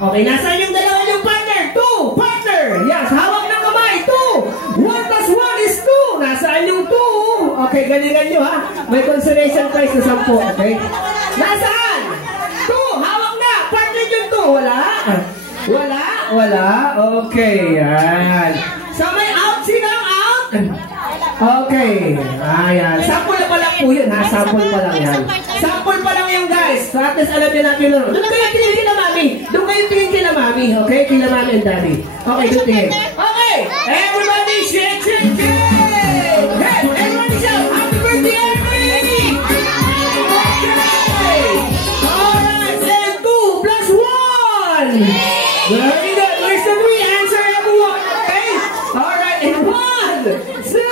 Okay, nasaan yung dalawa yung partner? 2, partner. Yes, hawak ng kamay. 2. 1 plus 1 is 2. Nasaan yung 2? Okay, galingan nyo ha. May consolation prize na 10. Okay? Nasaan? 2, hawak na. Partner yung 2. Wala? Wala? Wala? Okay, yan. So may out. Sino ang out? Okay. Ayan. Sample pa lang po yun ha. Sample pa lang yan. Sample pa lang yung guys. So at least alam nyo natin laro. Doon kayo tingin kila mami. Doon kayo tingin kila mami. Okay? Kila mami and daddy. Okay, doon tingin. Okay. Everybody shake, shake, shake. Hey, everybody shout. Happy birthday, Henry! Okay. Alright. And 2 plus 1. Very good. Where's the 3? Answer everyone. Okay? Alright. And 1, 2,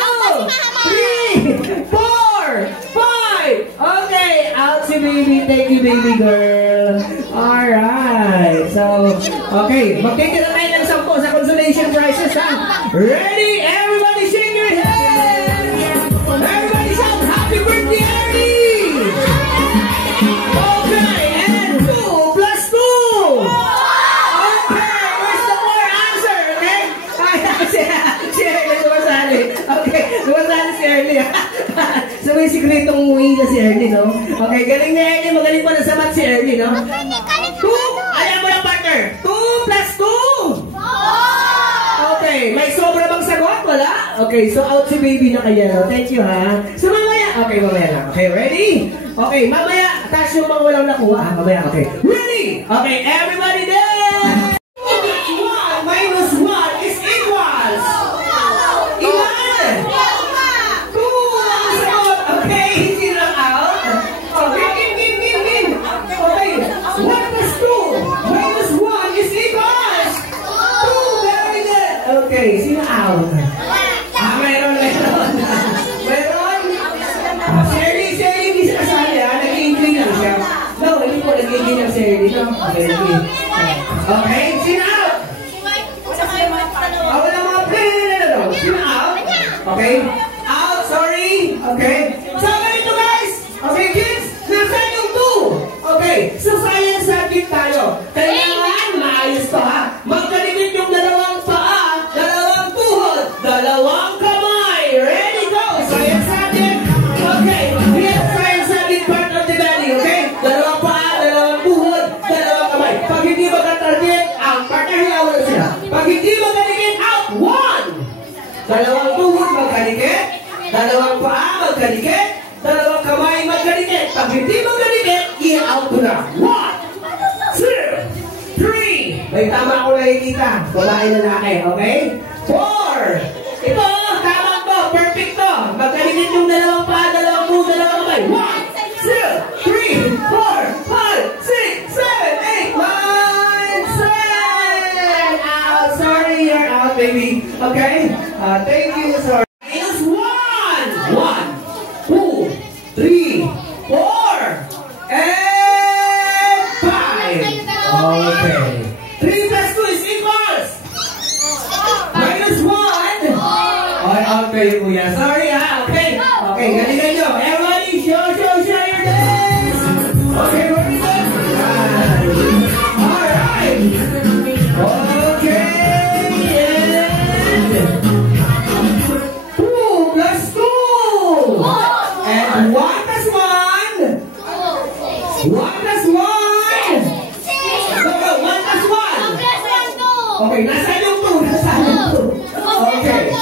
3, 4, 5. Okay, out si baby. Thank you, baby girl. Alright. So, okay. Magkikita tayo ng 10 sa consolation prizes, ha? Ready? Everybody shake your hands. Everybody shout, happy birthday, Ernie! Okay, and 2 plus 2. Okay, where's the more answer? Okay? Si Ernie sumasali. Okay, sumasali si Ernie. So may sikretong umuwi na si Ernie, no? Okay, galing na Ernie. Magaling pa na sa math si Ernie, no? 2, alam mo lang partner. 2 plus 2. Okay, may sobra bang sagot? Wala? Okay, so out si baby na kaya, no? Thank you, ha? So mamaya. Okay, mamaya lang. Okay, ready? Okay, mamaya. Taas yung mga walang nakuha. Mamaya, okay. Ready? Okay, everybody there! 1 minus 1 is equals. Ilan? 2 ang sagot. Okay, hindi lang out. Okay, in. Okay, 1 plus 2 minus 1 is equals 2. Very good. Okay, sino out? Meron. Shirley, hindi siya kasali, ha? Nag-i-incline lang siya. No, hindi po nag-i-incline lang si Shirley, no? Okay, sino out? Wala mga play. Sino out? Okay, out, sorry. Okay, so ganito guys. Okay, kids, nasaan yung 2? Okay, so science subject tayo. Kailangan maayos to, ha? Magkalimit yung dalawang paa, dalawang tuhod, dalawang kamay. Ready, go! Science subject. Okay, here's science subject part of the body, okay? Dalawang paa, dalawang tuhod, dalawang kamay. Pag hindi magka-target, ang partner hiyawan na sila. Pag hindi magkalimit, out! 1! Dalawang tuhod magkalikit, dalawang paa magkalikit, dalawang kamay magkalikit. Pag hindi magkalikit, i-out ko na. 1, 2, 3. May tama ko nakikita. Babae na lalaki, okay? 4. Ito, tama ko. Perfect to. Magkalikit yung dalawang paa, dalawang tuhod, dalawang kamay. 1, 2, 3, 4, 5, 6, 7, 8, 9, 10. Out. Sorry, you're out, baby. Okay? Thank you, sorry. Minus 1. 1, 2, 3, 4, and 5. Okay. 3 plus 2 is equals. Minus 1. Okay, kuya. Sorry, ha? Okay. Okay, galingan nyo. Everybody, show your dance. Okay, ready? Alright. Okay. And 2 plus 2. And 1 plus 1. 1 plus 1. So, 1 plus 1. Okay, nasaan yung 2? Nasaan yung 2? Okay.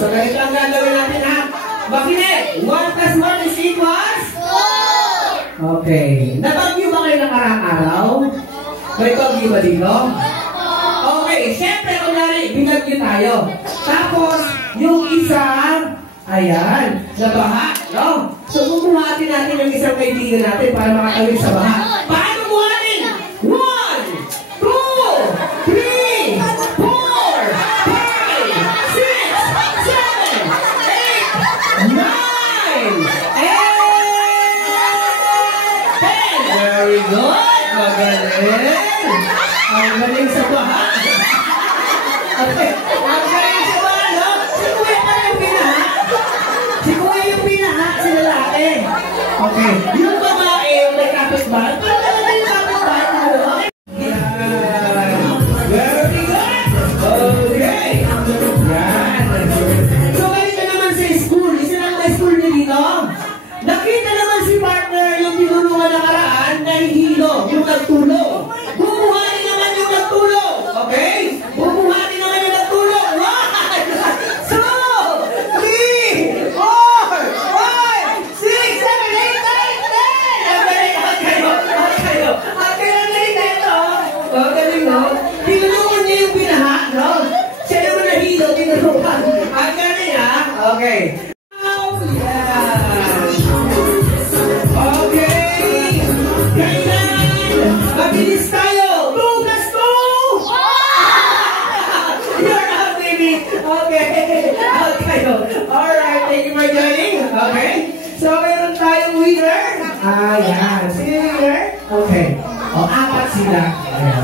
So ganito ang gagawin natin, ha? Bakit? 1 plus 1 is equals? 2. Okay. Nabagyo ba kayo nakarang araw? May bagyo ba dito? Okay. Siyempre, kunwari, binagyo tayo. Tapos, yung isa, ayan, nabaha, no? So, bubuhatin natin yung isang kaibigan natin para makatawid sa baha. Paano buhatin? 1, 2, 3, 4, 5, 6, 7, 8, 9, and 10. Very good. Magaling. Ang galing sa baha. Okay. Ang galing sa baha, no? Si Kuya pa yung pinaha. Si Kuya yung pinaha, si lalaki. Okay. Yung babae, may kapit ba? Pero talaga yung kapit ba? Yeah. Okay. Okay. Kailan? Mabilis tayo. Tugas ko! You're out, baby. Okay. Okay. Alright. Thank you for joining. Okay. So, meron tayong winner. Ayan. Sino yung winner? Okay. O, apat sila. Ayan.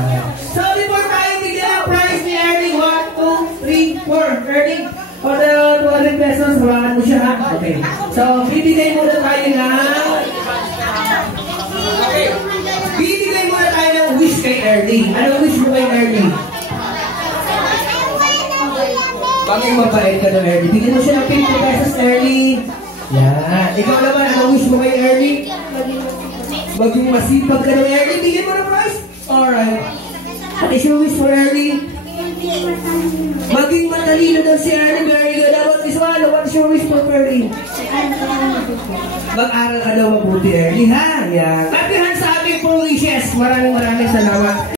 So, before tayo bigyan ang prize ni Ernie, 1, 2, 3, 4. Ernie, for the 200 pesos, hawakan mo siya, ha? Okay. So, bibigay muna tayo ng... Okay. Bibigay muna tayo ng wish kay Ernie. Anong wish mo kay Ernie? Bakit mabait ka ng Ernie? Bigyan mo siya ng 50 pesos, Ernie. Yan. Ikaw naman, anong wish mo kay Ernie? Maging masipag ka ng Ernie. Bigyan mo ng prize. Alright. What is your wish for Ernie? Maging matalino daw si Ernie. Very good. How about this one? What is your wish for Ernie? Mag-aral ka daw mabuti, Ernie, ha? Yan. At yan sa aming pong wishes. Maraming salamat.